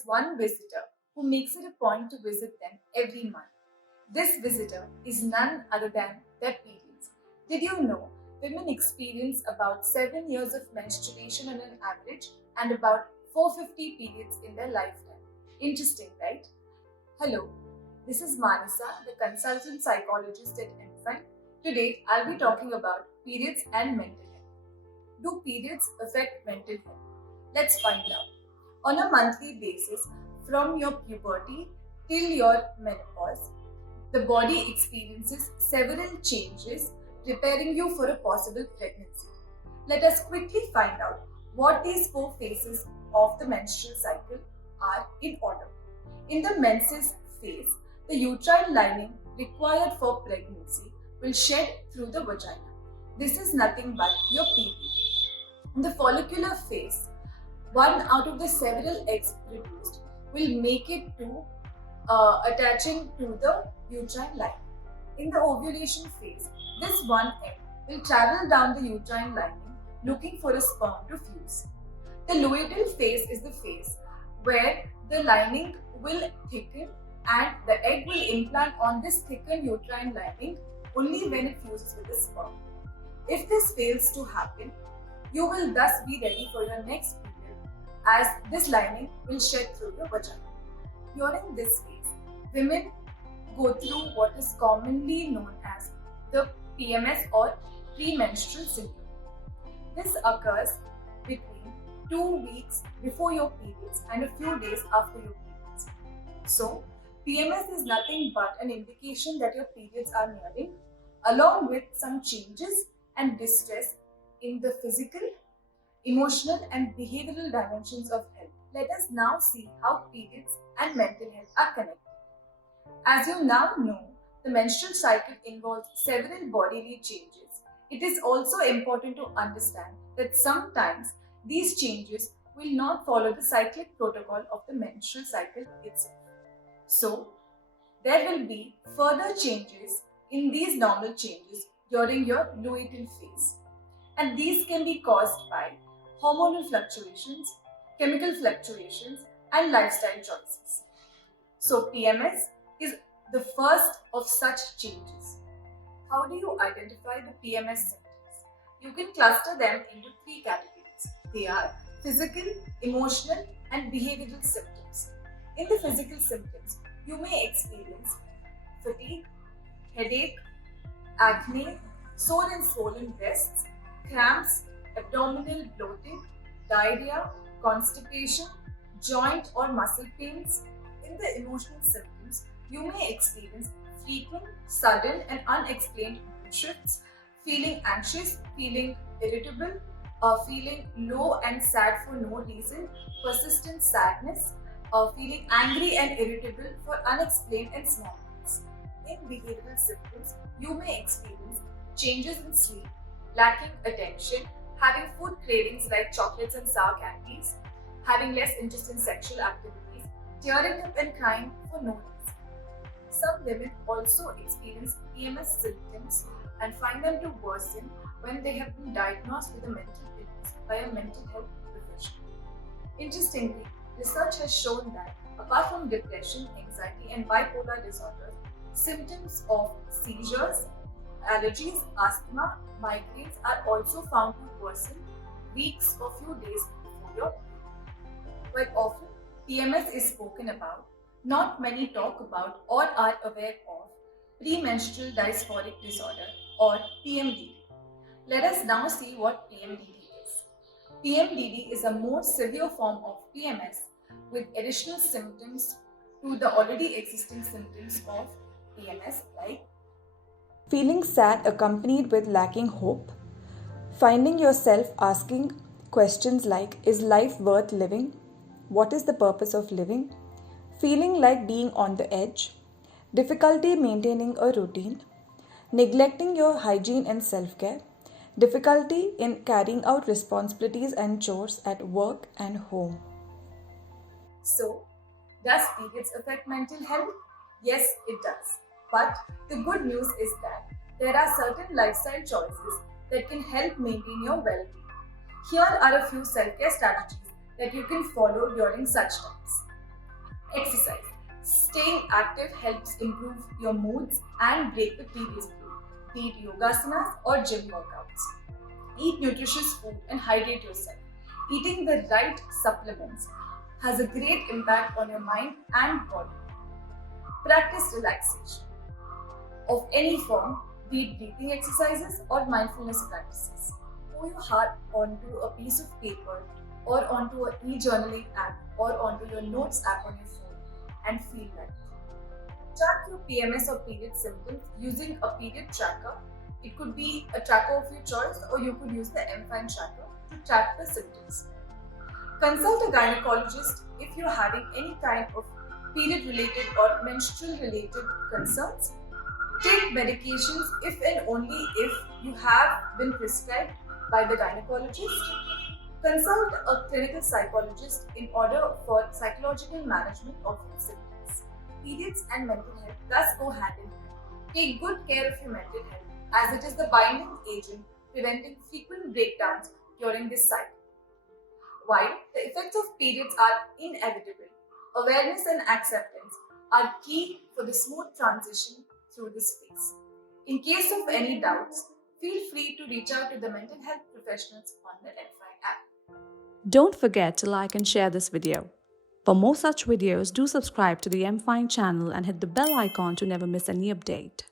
this one visitor who makes it a point to visit them every month. This visitor is none other than their periods. Did you know women experience about 7 years of menstruation on an average and about 450 periods in their lifetime? Interesting, right? Hello, this is Manasa, the consultant psychologist at Infant. Today, I'll be talking about periods and mental health. Do periods affect mental health? Let's find out. On a monthly basis, from your puberty till your menopause, the body experiences several changes preparing you for a possible pregnancy. Let us quickly find out what these four phases of the menstrual cycle are in order. In the menses phase, the uterine lining required for pregnancy will shed through the vagina. This is nothing but your period. In the follicular phase, one out of the several eggs produced will make it to attaching to the uterine lining. In the ovulation phase, this one egg will travel down the uterine lining looking for a sperm to fuse. The luteal phase is the phase where the lining will thicken and the egg will implant on this thickened uterine lining only when it fuses with the sperm. If this fails to happen, you will thus be ready for your next period as this lining will shed through your vagina. During this phase, women go through what is commonly known as the PMS or premenstrual syndrome. This occurs between 2 weeks before your periods and a few days after your periods. So, PMS is nothing but an indication that your periods are nearing, along with some changes and distress in the physical, emotional, and behavioral dimensions of health. Let us now see how periods and mental health are connected. As you now know, the menstrual cycle involves several bodily changes. It is also important to understand that sometimes these changes will not follow the cyclic protocol of the menstrual cycle itself. So, there will be further changes in these normal changes during your luteal phase. And these can be caused by hormonal fluctuations, chemical fluctuations, and lifestyle choices. So, PMS is the first of such changes. How do you identify the PMS symptoms? You can cluster them into three categories. They are physical, emotional, and behavioral symptoms. In the physical symptoms, you may experience fatigue, headache, acne, sore and swollen breasts, cramps, abdominal bloating, diarrhea, constipation, joint or muscle pains. In the emotional symptoms, you may experience frequent, sudden, and unexplained mood shifts, feeling anxious, feeling irritable, feeling low and sad for no reason, persistent sadness, feeling angry and irritable for unexplained and small things. In behavioral symptoms, you may experience changes in sleep, lacking attention, having food cravings like chocolates and sour candies, having less interest in sexual activities, tearing up and crying for no reason. Some women also experience PMS symptoms and find them to worsen when they have been diagnosed with a mental illness by a mental health professional. Interestingly, research has shown that apart from depression, anxiety, and bipolar disorder, symptoms of seizures, allergies, asthma, migraines are also found to worsen weeks or few days before your period. While often PMS is spoken about, not many talk about or are aware of premenstrual dysphoric disorder or PMDD. Let us now see what PMDD is. PMDD is a more severe form of PMS with additional symptoms to the already existing symptoms of PMS like feeling sad accompanied with lacking hope, finding yourself asking questions like, is life worth living? What is the purpose of living? Feeling like being on the edge, difficulty maintaining a routine, neglecting your hygiene and self-care, difficulty in carrying out responsibilities and chores at work and home. So, does periods affect mental health? Yes, it does. But the good news is that there are certain lifestyle choices that can help maintain your well-being. Here are a few self-care strategies that you can follow during such times. Exercise. Staying active helps improve your moods and break the previous mood, be it yogasanas or gym workouts. Eat nutritious food and hydrate yourself. Eating the right supplements has a great impact on your mind and body. Practice relaxation of any form, be it breathing exercises or mindfulness practices. Pour your heart onto a piece of paper or onto an e-journaling app or onto your notes app on your phone and feel light. Track your PMS or period symptoms using a period tracker. It could be a tracker of your choice, or you could use the MFINE tracker to track the symptoms. Consult a gynecologist if you're having any kind of period related or menstrual related concerns. Take medications if and only if you have been prescribed by the gynecologist. Consult a clinical psychologist in order for psychological management of your symptoms. Periods and mental health thus go hand in hand. Take good care of your mental health, as it is the binding agent preventing frequent breakdowns during this cycle. While the effects of periods are inevitable, awareness and acceptance are key for the smooth transition through this phase. In case of any doubts, feel free to reach out to the mental health professionals on the MFINE app. Don't forget to like and share this video. For more such videos, do subscribe to the MFINE channel and hit the bell icon to never miss any update.